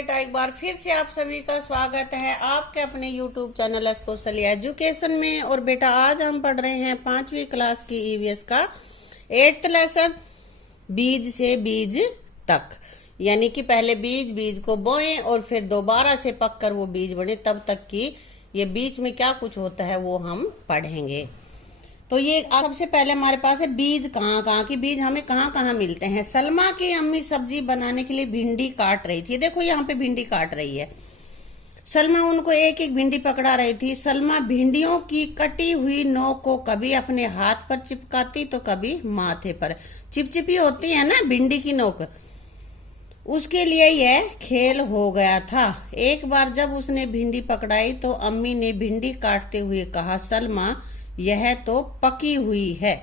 बेटा, एक बार फिर से आप सभी का स्वागत है आपके अपने YouTube चैनल एस्कोसली एजुकेशन में। और बेटा आज हम पढ़ रहे हैं 5वीं क्लास की ईवीएस का 8th लेसन, बीज से बीज तक। यानी कि पहले बीज को बोएं और फिर दोबारा से पककर वो बीज बने, तब तक की ये बीच में क्या कुछ होता है वो हम पढ़ेंगे। तो ये सबसे पहले हमारे पास है बीज। कहाँ की बीज हमें कहाँ मिलते हैं। सलमा की अम्मी सब्जी बनाने के लिए भिंडी काट रही थी। देखो यहाँ पे भिंडी काट रही है। सलमा उनको एक एक भिंडी पकड़ा रही थी। सलमा भिंडियों की कटी हुई नोक को कभी अपने हाथ पर चिपकाती तो कभी माथे पर। चिपचिपी होती है ना भिंडी की नोक, उसके लिए यह खेल हो गया था। एक बार जब उसने भिंडी पकड़ाई तो अम्मी ने भिंडी काटते हुए कहा, सलमा यह तो पकी हुई है।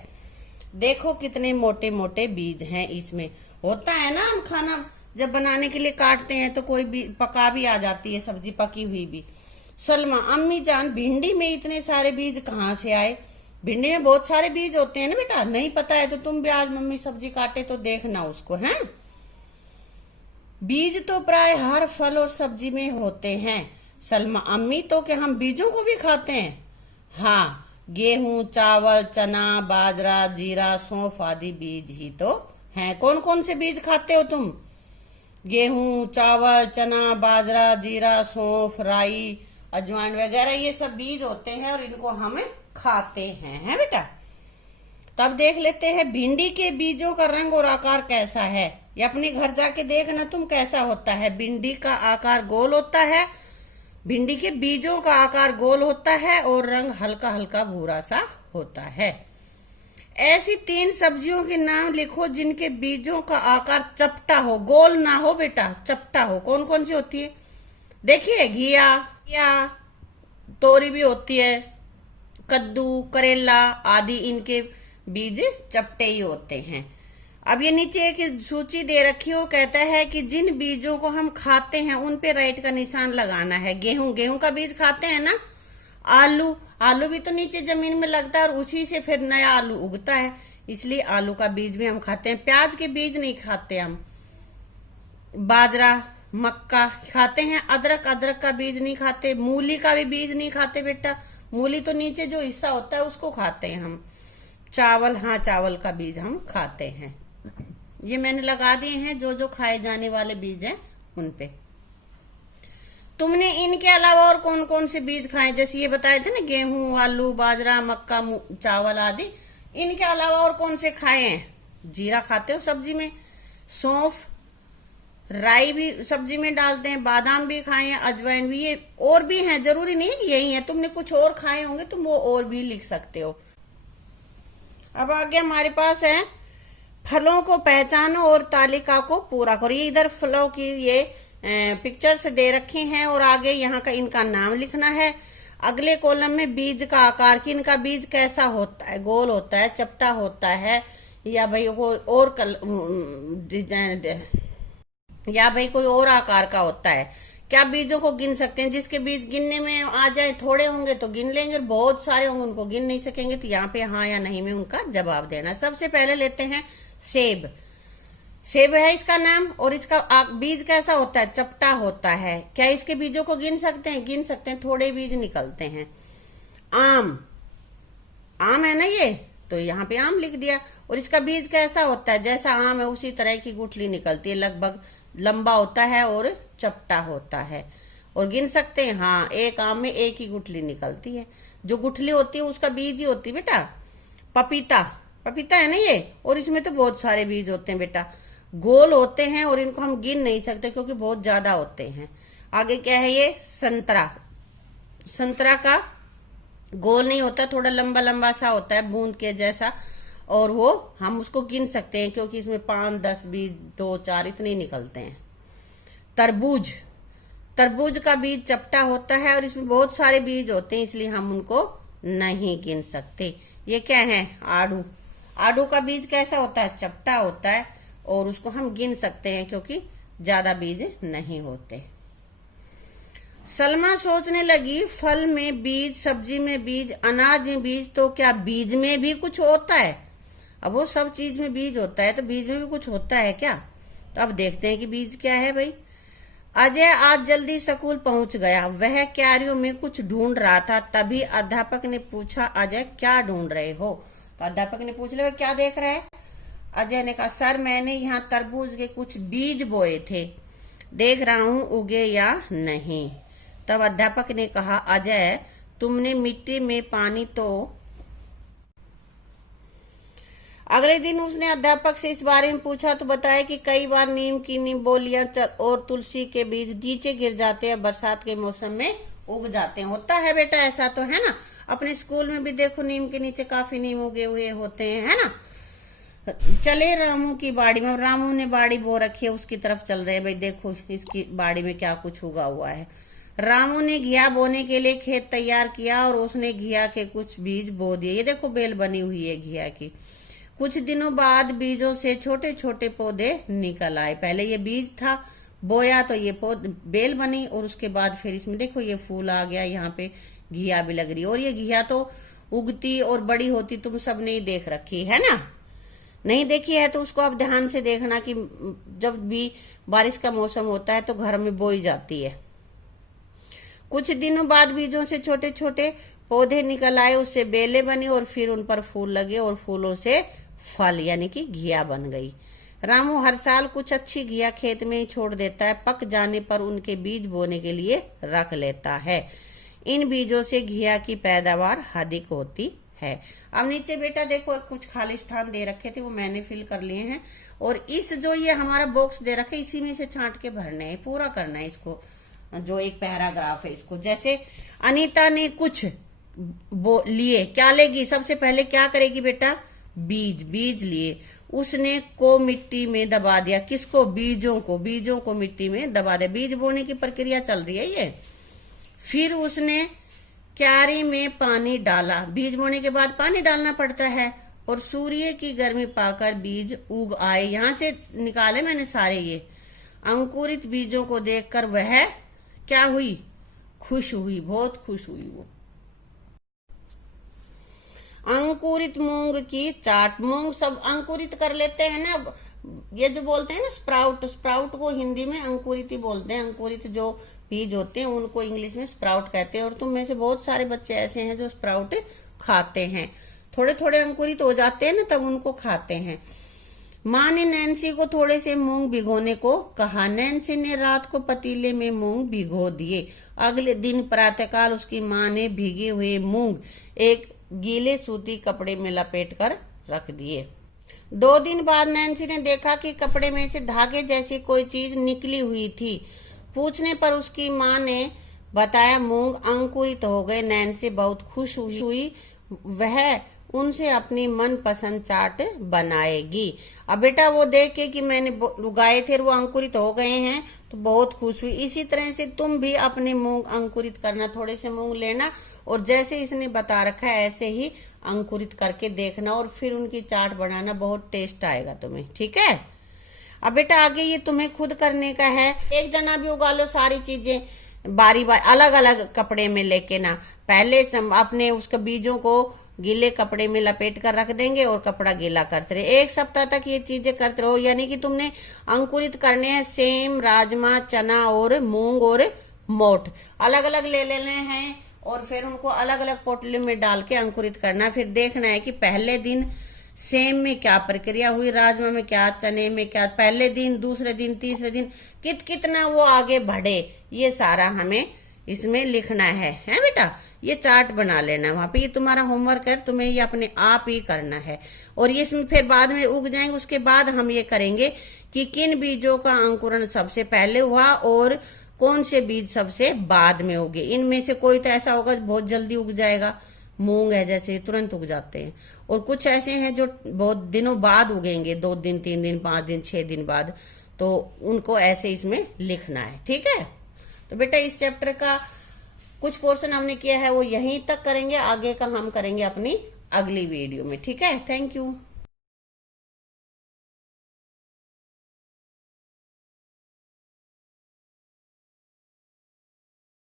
देखो कितने मोटे मोटे बीज हैं इसमें। होता है ना, हम खाना जब बनाने के लिए काटते हैं तो कोई भी पका भी आ जाती है सब्जी, पकी हुई भी। सलमा, अम्मी जान भिंडी में इतने सारे बीज कहाँ से आए? भिंडी में बहुत सारे बीज होते हैं ना बेटा। नहीं पता है तो तुम भी आज मम्मी सब्जी काटे तो देखना उसको, है। बीज तो प्राय हर फल और सब्जी में होते हैं। सलमा, अम्मी तो क्या हम बीजों को भी खाते हैं? हाँ, गेहूं, चावल, चना, बाजरा, जीरा, सौंफ आदि बीज ही तो हैं। कौन कौन से बीज खाते हो तुम? गेहूं, चावल, चना, बाजरा, जीरा, सौंफ, राई, अजवाइन वगैरह ये सब बीज होते हैं और इनको हम खाते हैं बेटा। तब देख लेते हैं भिंडी के बीजों का रंग और आकार कैसा है। ये अपने घर जाके देखना तुम कैसा होता है। भिंडी का आकार गोल होता है, भिंडी के बीजों का आकार गोल होता है और रंग हल्का हल्का भूरा सा होता है। ऐसी 3 सब्जियों के नाम लिखो जिनके बीजों का आकार चपटा हो, गोल ना हो बेटा, चपटा हो। कौन कौन सी होती है? देखिए, घिया या तोरी भी होती है, कद्दू, करेला आदि, इनके बीज चपटे ही होते हैं। अब ये नीचे एक सूची दे रखी हो, कहता है कि जिन बीजों को हम खाते हैं उन पे राइट का निशान लगाना है। गेहूं का बीज खाते हैं ना। आलू भी तो नीचे जमीन में लगता है और उसी से फिर नया आलू उगता है, इसलिए आलू का बीज भी हम खाते हैं। प्याज के बीज नहीं खाते हम। बाजरा, मक्का खाते हैं। अदरक का बीज नहीं खाते। मूली का भी बीज नहीं खाते बेटा। मूली तो नीचे जो हिस्सा होता है उसको खाते हैं हम। चावल, हाँ चावल का बीज हम खाते हैं। ये मैंने लगा दिए हैं जो खाए जाने वाले बीज हैं उन पे। तुमने इनके अलावा और कौन कौन से बीज खाए? जैसे ये बताए थे ना, गेहूं, आलू, बाजरा, मक्का, चावल आदि। इनके अलावा और कौन से खाए हैं? जीरा खाते हो सब्जी में, सौंफ, राई भी सब्जी में डालते हैं, बादाम भी खाए हैं, अजवाइन भी। ये और भी हैं, जरूरी नहीं है कि यही है। तुमने कुछ और खाए होंगे, तुम वो और भी लिख सकते हो। अब आगे हमारे पास है फलों को पहचानो और तालिका को पूरा करो। ये इधर फलों की ये पिक्चर से दे रखी हैं और आगे यहाँ का इनका नाम लिखना है। अगले कॉलम में बीज का आकार, कि इनका बीज कैसा होता है, गोल होता है, चपटा होता है, या भाई कोई और डिजाइन, या भाई कोई और आकार का होता है। क्या बीजों को गिन सकते हैं? जिसके बीज गिनने में आ जाए, थोड़े होंगे तो गिन लेंगे, बहुत सारे होंगे उनको गिन नहीं सकेंगे। तो यहाँ पे हाँ या नहीं में उनका जवाब देना। सबसे पहले लेते हैं सेब। सेब है इसका नाम और इसका बीज कैसा होता है? चपटा होता है। क्या इसके बीजों को गिन सकते हैं? गिन सकते हैं, थोड़े बीज निकलते हैं। आम है ना ये, तो यहाँ पे आम लिख दिया। और इसका बीज कैसा होता है? जैसा आम है उसी तरह की गुठली निकलती है, लगभग लंबा होता है और चपटा होता है। और गिन सकते हैं, हाँ, एक आम में एक ही गुठली निकलती है। जो गुठली होती है उसका बीज ही होती है बेटा। पपीता है ना ये, और इसमें तो बहुत सारे बीज होते हैं बेटा। गोल होते हैं और इनको हम गिन नहीं सकते क्योंकि बहुत ज्यादा होते हैं। आगे क्या है ये? संतरा का गोल नहीं होता, थोड़ा लंबा लंबा सा होता है, बूंद के जैसा, और वो हम उसको गिन सकते हैं क्योंकि इसमें 5, 10 बीज, 2, 4 इतने निकलते हैं। तरबूज का बीज चपटा होता है और इसमें बहुत सारे बीज होते हैं, इसलिए हम उनको नहीं गिन सकते। ये क्या है? आड़ू का बीज कैसा होता है? चपटा होता है और उसको हम गिन सकते हैं क्योंकि ज्यादा बीज नहीं होते। सलमा सोचने लगी, फल में बीज, सब्जी में बीज, अनाज में बीज, तो क्या बीज में भी कुछ होता है? अब वो सब चीज में बीज होता है तो बीज में भी कुछ होता है क्या? तो अब देखते हैं कि बीज क्या है भाई। अजय आज जल्दी स्कूल पहुंच गया। वह क्यारियों में कुछ ढूंढ रहा था, तभी अध्यापक ने पूछा, अजय क्या ढूंढ रहे हो? तो अध्यापक ने पूछ लिया, क्या देख रहे हैं? अजय ने कहा, सर मैंने यहाँ तरबूज के कुछ बीज बोए थे, देख रहा हूं उगे या नहीं। तब अध्यापक ने कहा, अजय तुमने मिट्टी में पानी तो। अगले दिन उसने अध्यापक से इस बारे में पूछा तो बताया कि कई बार नीम की निबोलियां और तुलसी के बीज नीचे गिर जाते हैं, बरसात के मौसम में उग जाते हैं। होता है बेटा, ऐसा तो है ना। अपने स्कूल में भी देखो, नीम के नीचे काफी नीम उगे हुए होते हैं, है ना। चले रामू की बाड़ी में, रामू ने बाड़ी बो रखी है, उसकी तरफ चल रहे हैं। भाई देखो इसकी बाड़ी में क्या कुछ उगा हुआ है। रामू ने घिया बोने के लिए खेत तैयार किया और उसने घिया के कुछ बीज बो दिए। ये देखो बेल बनी हुई है घिया की। कुछ दिनों बाद बीजों से छोटे छोटे पौधे निकल आए। पहले ये बीज था, बोया तो ये बेल बनी, और उसके बाद फिर इसमें देखो ये फूल आ गया, यहाँ पे घिया भी लग रही है। और ये घिया तो उगती और बड़ी होती तुम सबने ही देख रखी है ना। नहीं देखी है तो उसको अब ध्यान से देखना कि जब भी बारिश का मौसम होता है तो घर में बोई जाती है। कुछ दिनों बाद बीजों से छोटे छोटे पौधे निकल आए, उससे बेलें बनी और फिर उन पर फूल लगे और फूलों से फल यानी कि घिया बन गई। रामू हर साल कुछ अच्छी घिया खेत में ही छोड़ देता है, पक जाने पर उनके बीज बोने के लिए रख लेता है। इन बीजों से घिया की पैदावार अधिक होती है। अब नीचे बेटा देखो कुछ खाली स्थान दे रखे थे, वो मैंने फिल कर लिए हैं। और इस जो ये हमारा बॉक्स दे रखे, इसी में से छांट के भरने हैं, पूरा करना है इसको। जो एक पैराग्राफ है इसको, जैसे अनीता ने कुछ लिए, क्या लेगी? सबसे पहले क्या करेगी बेटा? बीज लिए। उसने को मिट्टी में दबा दिया। किसको? बीजों को मिट्टी में दबा दिया। बीज बोने की प्रक्रिया चल रही है ये। फिर उसने क्यारी में पानी डाला। बीज बोने के बाद पानी डालना पड़ता है। और सूर्य की गर्मी पाकर बीज उग आए। यहां से निकाले मैंने सारे ये। अंकुरित बीजों को देखकर वह क्या हुई? खुश हुई, बहुत खुश हुई वो। अंकुरित मूंग की चाट। मूंग सब अंकुरित कर लेते हैं ना, ये जो बोलते हैं ना स्प्राउट को हिंदी में अंकुरित ही बोलते हैं। अंकुरित जो बीज होते हैं उनको इंग्लिश में स्प्राउट कहते हैं। और तुम में से बहुत सारे बच्चे ऐसे हैं जो स्प्राउट खाते हैं। थोड़े थोड़े अंकुरित हो जाते हैं ना, तब उनको खाते हैं। माँ ने नैन्सी को थोड़े से मूंग भिगोने को कहा। नैन्सी ने रात को पतीले में मूंग भिगो दिए। अगले दिन प्रातःकाल उसकी माँ ने भीगे हुए मूंग एक गीले सूती कपड़े में लपेटकर रख दिए। 2 दिन बाद नैन्सी ने देखा कि कपड़े में से धागे जैसी कोई चीज निकली हुई थी। पूछने पर उसकी माँ ने बताया मूंग अंकुरित हो गए। नैन्सी बहुत खुश हुई। वह उनसे अपनी मनपसंद चाट बनाएगी। अब बेटा वो देख के कि मैंने उगाए थे वो अंकुरित हो गए हैं तो बहुत खुश हुई। इसी तरह से तुम भी अपने मूंग अंकुरित करना। थोड़े से मूंग लेना और जैसे इसने बता रखा है ऐसे ही अंकुरित करके देखना और फिर उनकी चाट बनाना। बहुत टेस्ट आएगा तुम्हें, ठीक है। अब बेटा आगे ये तुम्हें खुद करने का है। एक जना भी उगा लो सारी चीजें बारी अलग अलग कपड़े में लेके ना। पहले अपने उसके बीजों को गीले कपड़े में लपेट कर रख देंगे और कपड़ा गीला करते रहे। 1 सप्ताह तक ये चीजें करते रहो। यानी कि तुमने अंकुरित करने हैं सेम, राजमा, चना और मूंग और मोठ अलग अलग ले लेने हैं और फिर उनको अलग अलग पोटली में डाल के अंकुरित करना। फिर देखना है कि पहले दिन सेम में क्या प्रक्रिया हुई, राजमा में क्या, चने में क्या, पहले दिन, दूसरे दिन, तीसरे दिन कितना वो आगे बढ़े। ये सारा हमें इसमें लिखना है बेटा। ये चार्ट बना लेना वहां पे। ये तुम्हारा होमवर्क है, तुम्हें ये अपने आप ही करना है। और ये इसमें फिर बाद में उग जाएंगे। उसके बाद हम ये करेंगे कि किन बीजों का अंकुरण सबसे पहले हुआ और कौन से बीज सबसे बाद में उगे। इनमें से कोई तो ऐसा होगा बहुत जल्दी उग जाएगा, मूंग है जैसे तुरंत उग जाते हैं, और कुछ ऐसे हैं जो बहुत दिनों बाद उगेंगे, 2 दिन, 3 दिन, 5 दिन, 6 दिन बाद। तो उनको ऐसे इसमें लिखना है, ठीक है। तो बेटा इस चैप्टर का कुछ पोर्शन हमने किया है वो यहीं तक करेंगे, आगे का हम करेंगे अपनी अगली वीडियो में, ठीक है। Thank you.